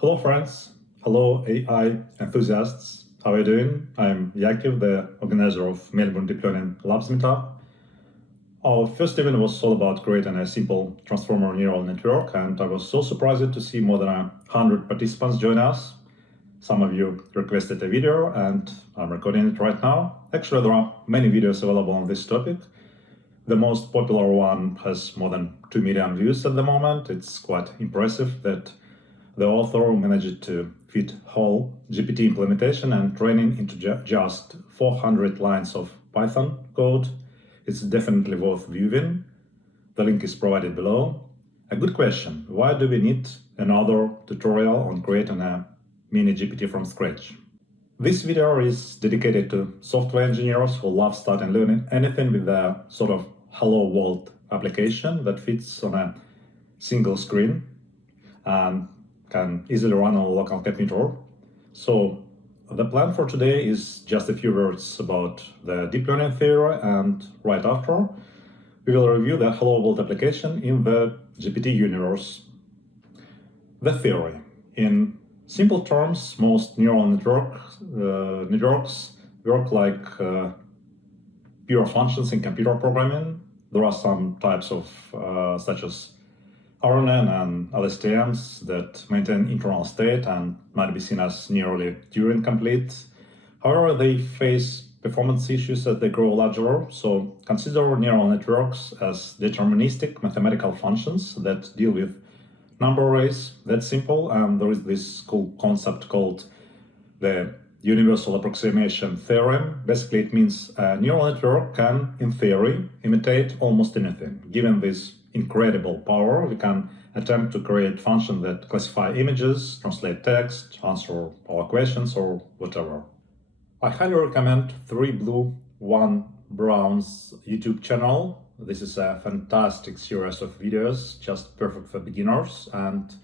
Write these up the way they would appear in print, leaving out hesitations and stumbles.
Hello friends, hello AI enthusiasts, how are you doing? I'm Yakov, the organizer of Melbourne Deep Learning Labs Meetup. Our first event was all about creating a simple transformer neural network, and I was so surprised to see more than 100 participants join us. Some of you requested a video and I'm recording it right now. Actually, there are many videos available on this topic. The most popular one has more than 2 million views at the moment. It's quite impressive that the author managed to fit whole GPT implementation and training into just 400 lines of Python code. It's definitely worth viewing. The link is provided below. A good question: why do we need another tutorial on creating a mini GPT from scratch? This video is dedicated to software engineers who love starting learning anything with a sort of hello world application that fits on a single screen and can easily run on a local computer. So the plan for today is just a few words about the deep learning theory, and right after we will review the hello world application in the GPT universe. The theory. In simple terms, most neural networks work like pure functions in computer programming. There are some types of such as RNN and LSTMs that maintain internal state and might be seen as nearly Turing complete. However, they face performance issues as they grow larger, so consider neural networks as deterministic mathematical functions that deal with number arrays. That's simple, and there is this cool concept called the universal approximation theorem. Basically, it means a neural network can, in theory, imitate almost anything. Given this incredible power, we can attempt to create functions that classify images, translate text, answer our questions, or whatever. I highly recommend 3 Blue, 1 Brown's YouTube channel. This is a fantastic series of videos, just perfect for beginners and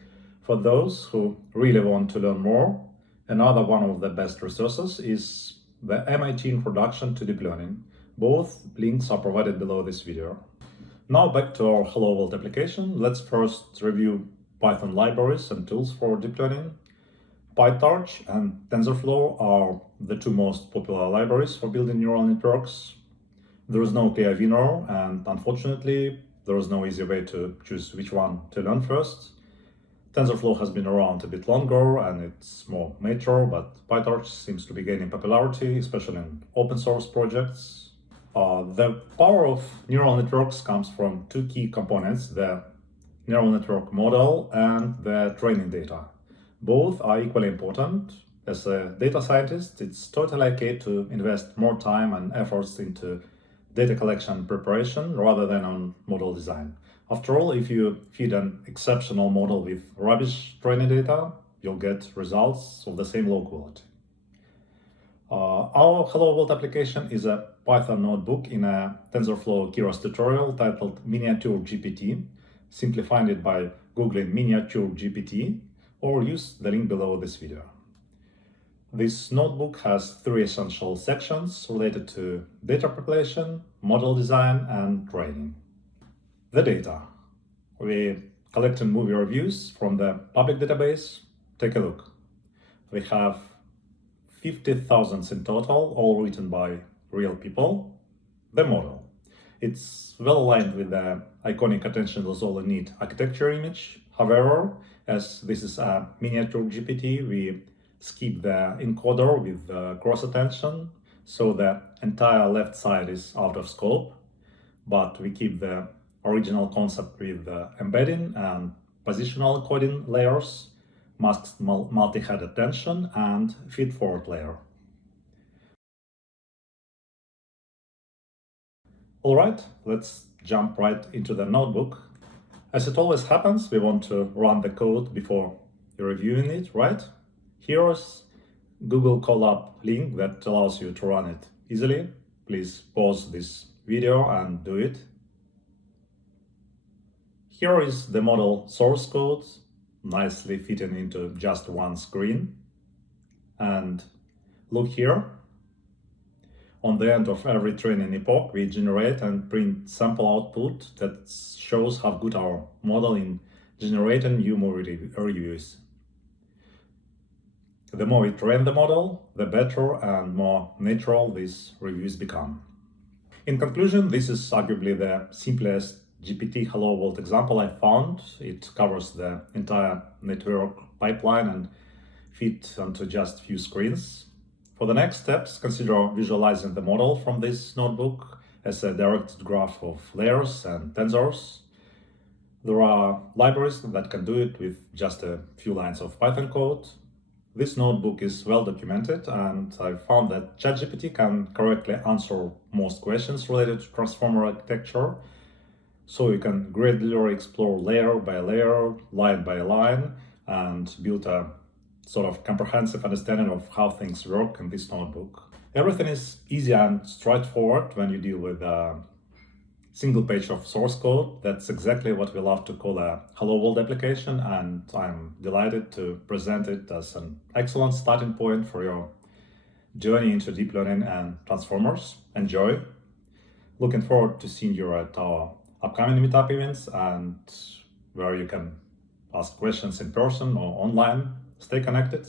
for those who really want to learn more. Another one of the best resources is the MIT Introduction to Deep Learning. Both links are provided below this video. Now back to our hello world application. Let's first review Python libraries and tools for deep learning. PyTorch and TensorFlow are the 2 most popular libraries for building neural networks. There is no clear winner, and unfortunately, there is no easy way to choose which one to learn first. TensorFlow has been around a bit longer and it's more mature, but PyTorch seems to be gaining popularity, especially in open source projects. The power of neural networks comes from 2 key components: the neural network model and the training data. Both are equally important. As a data scientist, it's totally okay to invest more time and efforts into data collection and preparation rather than on model design. After all, if you feed an exceptional model with rubbish training data, you'll get results of the same low quality. Our hello world application is a Python notebook in a TensorFlow Keras tutorial titled Miniature GPT. Simply find it by googling Miniature GPT or use the link below this video. This notebook has 3 essential sections related to data preparation, model design, and training. The data. We collected movie reviews from the public database. Take a look. We have 50,000 in total, all written by real people. The model. It's well aligned with the iconic attention is all you need architecture image. However, as this is a miniature GPT, we skip the encoder with cross attention, so the entire left side is out of scope, but we keep the original concept with embedding and positional encoding layers, masked multi-head attention, and feed-forward layer. Alright, let's jump right into the notebook. As it always happens, we want to run the code before reviewing it, right? Here's Google Colab link that allows you to run it easily. Please pause this video and do it. Here is the model source code, nicely fitting into just one screen. And look here. On the end of every training epoch, we generate and print sample output that shows how good our model in generating new movie reviews. The more we train the model, the better and more natural these reviews become. In conclusion, this is arguably the simplest GPT Hello World example I found. It covers the entire network pipeline and fit onto just a few screens. For the next steps, consider visualizing the model from this notebook as a directed graph of layers and tensors. There are libraries that can do it with just a few lines of Python code. This notebook is well documented, and I found that ChatGPT can correctly answer most questions related to transformer architecture. So you can gradually explore layer by layer, line by line, and build a sort of comprehensive understanding of how things work in this notebook. Everything is easy and straightforward when you deal with a single page of source code. That's exactly what we love to call a Hello World application, and I'm delighted to present it as an excellent starting point for your journey into deep learning and transformers. Enjoy! Looking forward to seeing you at our upcoming Meetup events, and where you can ask questions in person or online. Stay connected.